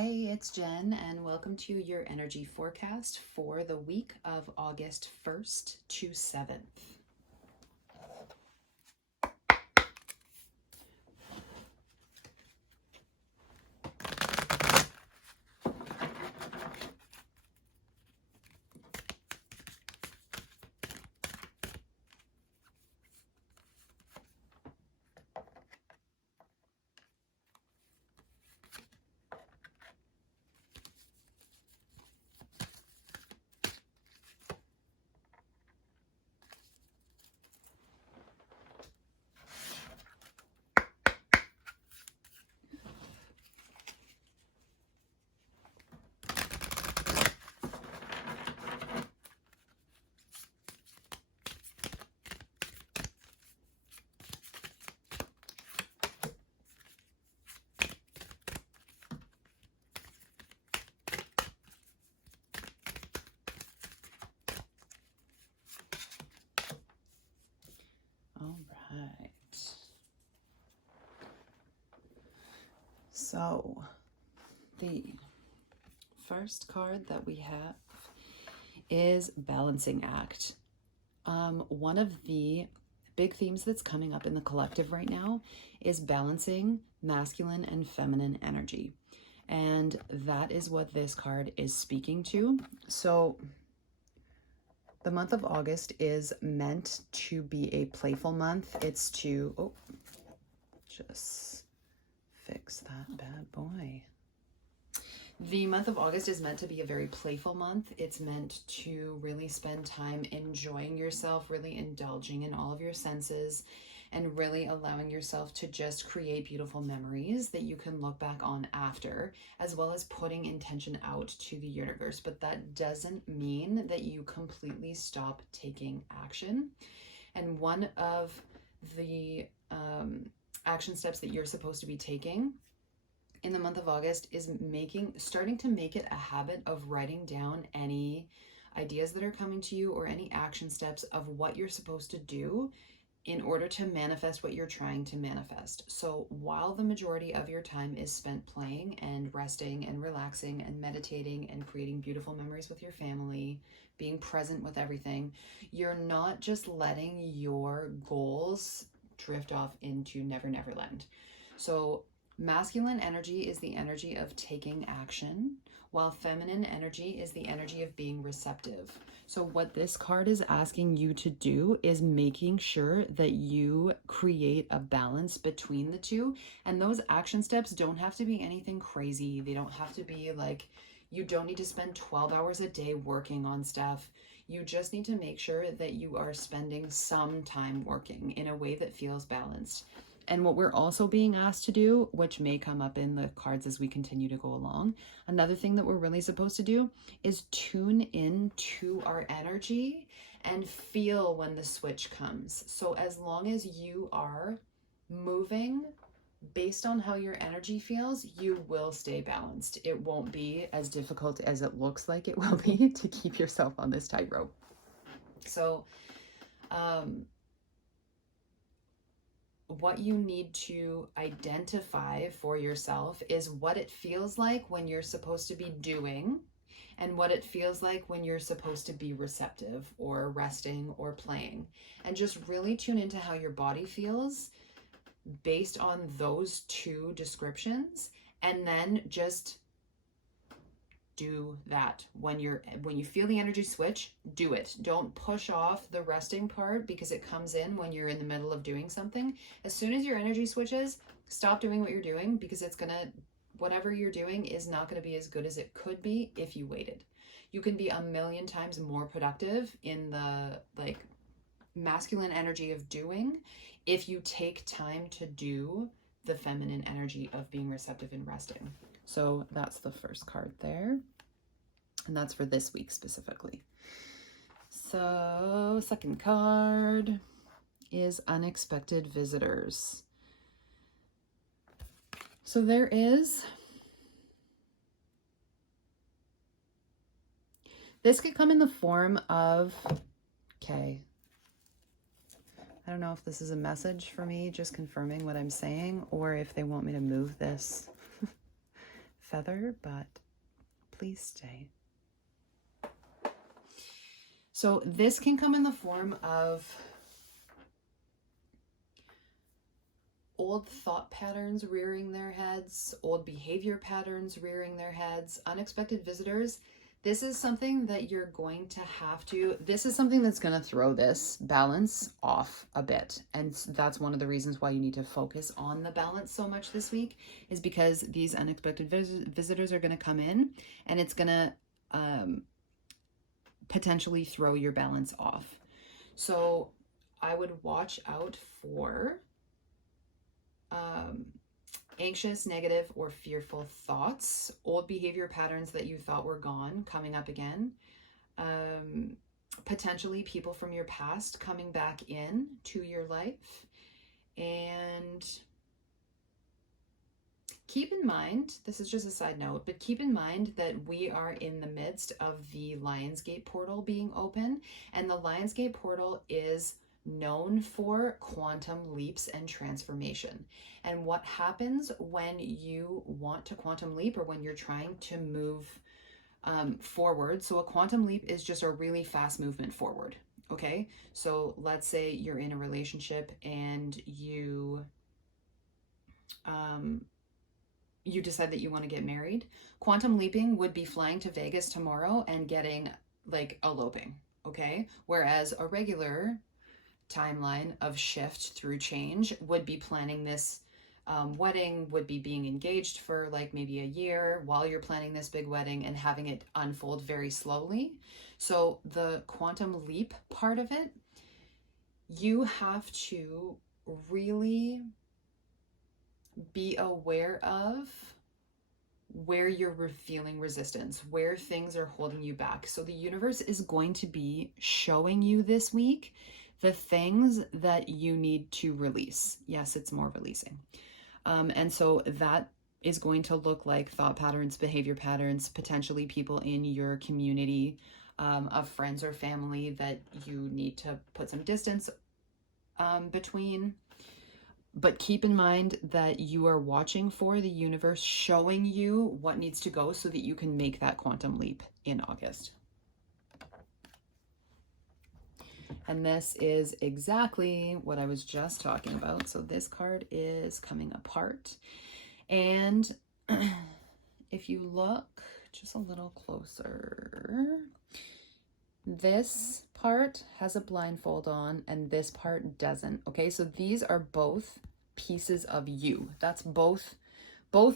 Hey, it's Jen, and welcome to your energy forecast for the week of August 1st to 7th. All right. So, the first card that we have is Balancing Act. One of the big themes that's coming up in the collective right now is balancing masculine and feminine energy. And that is what this card is speaking to. So the month of August is meant to be a playful month. It's to, just fix that bad boy. The month of August is meant to be a very playful month. It's meant to really spend time enjoying yourself, really indulging in all of your senses, and really allowing yourself to just create beautiful memories that you can look back on after, as well as putting intention out to the universe. But that doesn't mean that you completely stop taking action. And one of the action steps that you're supposed to be taking in the month of August is starting to make it a habit of writing down any ideas that are coming to you or any action steps of what you're supposed to do in order to manifest what you're trying to manifest. So while the majority of your time is spent playing and resting and relaxing and meditating and creating beautiful memories with your family, being present with everything, you're not just letting your goals drift off into Never Never Land. So masculine energy is the energy of taking action, while feminine energy is the energy of being receptive. So what this card is asking you to do is making sure that you create a balance between the two. And those action steps don't have to be anything crazy. They don't have to be like, you don't need to spend 12 hours a day working on stuff. You just need to make sure that you are spending some time working in a way that feels balanced. And what we're also being asked to do, which may come up in the cards as we continue to go along, another thing that we're really supposed to do is tune in to our energy and feel when the switch comes. So as long as you are moving based on how your energy feels, you will stay balanced. It won't be as difficult as it looks like it will be to keep yourself on this tightrope. So, what you need to identify for yourself is what it feels like when you're supposed to be doing and what it feels like when you're supposed to be receptive or resting or playing. And just really tune into how your body feels based on those two descriptions, and then just do that. When you feel the energy switch, do it. Don't push off the resting part because it comes in when you're in the middle of doing something. As soon as your energy switches, stop doing what you're doing, because whatever you're doing is not going to be as good as it could be if you waited. You can be a million times more productive in the masculine energy of doing if you take time to do the feminine energy of being receptive and resting. So that's the first card there. And that's for this week specifically. So second card is Unexpected Visitors. So this could come in the form of, I don't know if this is a message for me just confirming what I'm saying, or if they want me to move this feather, but please stay. So this can come in the form of old thought patterns rearing their heads, old behavior patterns rearing their heads, unexpected visitors. This is something that you're going to have to, this is something that's going to throw this balance off a bit. And that's one of the reasons why you need to focus on the balance so much this week, is because these unexpected visitors are going to come in, and it's going to potentially throw your balance off. So I would watch out for anxious, negative, or fearful thoughts, old behavior patterns that you thought were gone coming up again, potentially people from your past coming back in to your life. And keep in mind, this is just a side note, but keep in mind that we are in the midst of the Lionsgate portal being open, and the Lionsgate portal is known for quantum leaps and transformation. And what happens when you want to quantum leap, or when you're trying to move forward? So a quantum leap is just a really fast movement forward. Okay, so let's say you're in a relationship and you decide that you want to get married. Quantum leaping would be flying to Vegas tomorrow and getting like eloping. Okay, whereas a regular timeline of shift through change would be planning this wedding, would be being engaged for like maybe a year while you're planning this big wedding and having it unfold very slowly. So the quantum leap part of it, you have to really be aware of where you're feeling resistance, where things are holding you back. So the universe is going to be showing you this week the things that you need to release. Yes, it's more releasing. And so that is going to look like thought patterns, behavior patterns, potentially people in your community of friends or family that you need to put some distance between. But keep in mind that you are watching for the universe showing you what needs to go so that you can make that quantum leap in August. And this is exactly what I was just talking about. So this card is coming apart. And if you look just a little closer, this part has a blindfold on and this part doesn't. Okay, so these are both pieces of you. That's both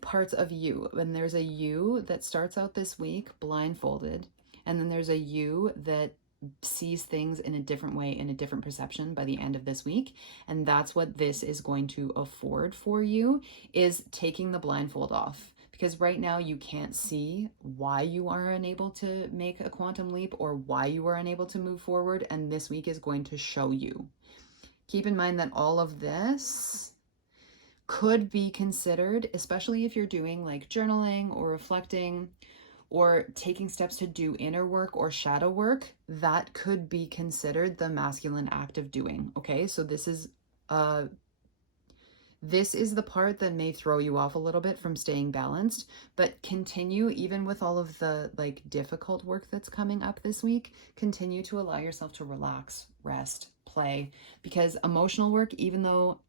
parts of you. And there's a you that starts out this week blindfolded, and then there's a you that sees things in a different way, in a different perception by the end of this week. And that's what this is going to afford for you, is taking the blindfold off. Because right now you can't see why you are unable to make a quantum leap or why you are unable to move forward. And this week is going to show you. Keep in mind that all of this could be considered, especially if you're doing like journaling or reflecting or taking steps to do inner work or shadow work, that could be considered the masculine act of doing. Okay, so this is the part that may throw you off a little bit from staying balanced, but continue, even with all of the like difficult work that's coming up this week, continue to allow yourself to relax, rest, play, because emotional work, even though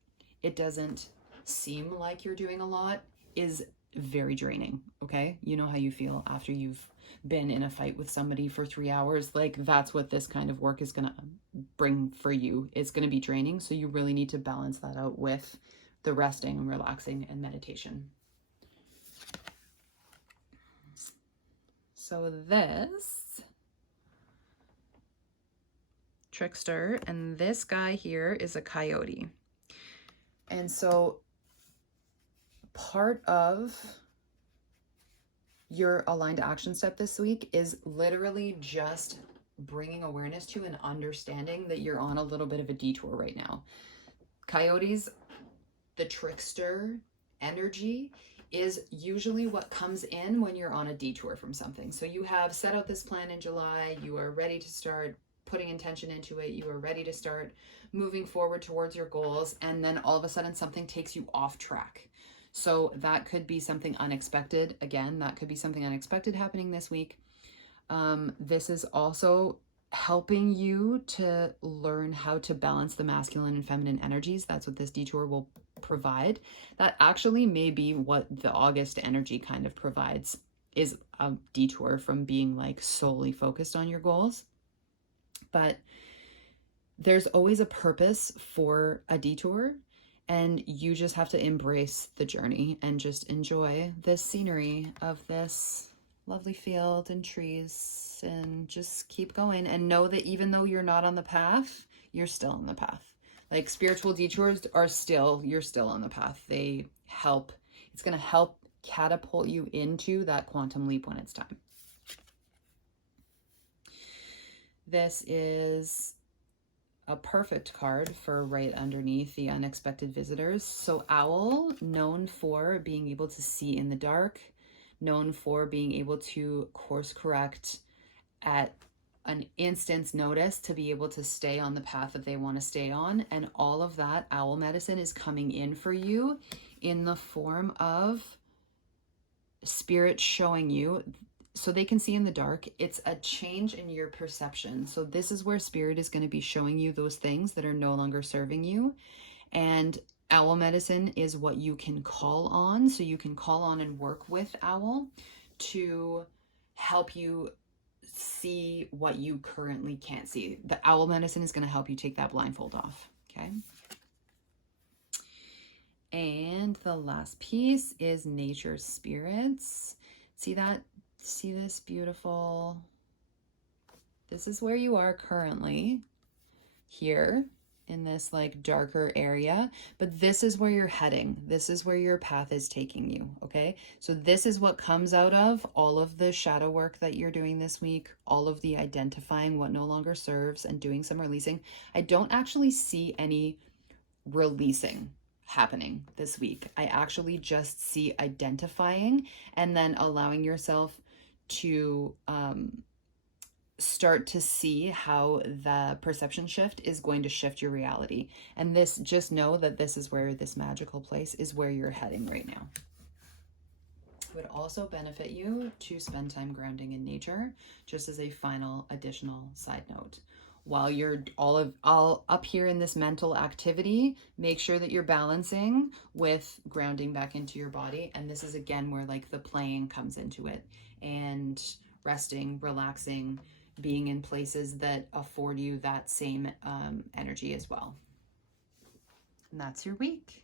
it doesn't seem like you're doing a lot, is very draining. Okay, you know how you feel after you've been in a fight with somebody for 3 hours. Like, that's what this kind of work is gonna bring for you. It's gonna be draining, so you really need to balance that out with the resting and relaxing and meditation. So this trickster, and this guy here is a coyote. And so part of your aligned action step this week is literally just bringing awareness to and understanding that you're on a little bit of a detour right now. Coyotes, the trickster energy is usually what comes in when you're on a detour from something. So you have set out this plan in July, you are ready to start putting intention into it, you are ready to start moving forward towards your goals, and then all of a sudden something takes you off track. So that could be something unexpected. Again, that could be something unexpected happening this week. This is also helping you to learn how to balance the masculine and feminine energies. That's what this detour will provide. That actually may be what the August energy kind of provides, is a detour from being like solely focused on your goals. But there's always a purpose for a detour, and you just have to embrace the journey and just enjoy this scenery of this lovely field and trees, and just keep going and know that even though you're not on the path, you're still on the path. Like, spiritual detours are still, you're still on the path. They help. It's going to help catapult you into that quantum leap when it's time. This is a perfect card for right underneath the unexpected visitors. So Owl, known for being able to see in the dark, known for being able to course correct at an instant's notice to be able to stay on the path that they want to stay on. And all of that owl medicine is coming in for you in the form of spirit showing you, so they can see in the dark. It's a change in your perception. So this is where spirit is going to be showing you those things that are no longer serving you. And owl medicine is what you can call on. So you can call on and work with owl to help you see what you currently can't see. The owl medicine is going to help you take that blindfold off. Okay. And the last piece is nature's spirits. See that? See this beautiful, this is where you are currently, here in this like darker area, but this is where you're heading. This is where your path is taking you. Okay. So this is what comes out of all of the shadow work that you're doing this week, all of the identifying what no longer serves and doing some releasing. I don't actually see any releasing happening this week. I actually just see identifying and then allowing yourself to start to see how the perception shift is going to shift your reality. And this, just know that this is where this magical place is where you're heading right now. It would also benefit you to spend time grounding in nature, just as a final additional side note. While you're all up here in this mental activity, make sure that you're balancing with grounding back into your body. And this is again where like the playing comes into it, and resting, relaxing, being in places that afford you that same energy as well. And that's your week.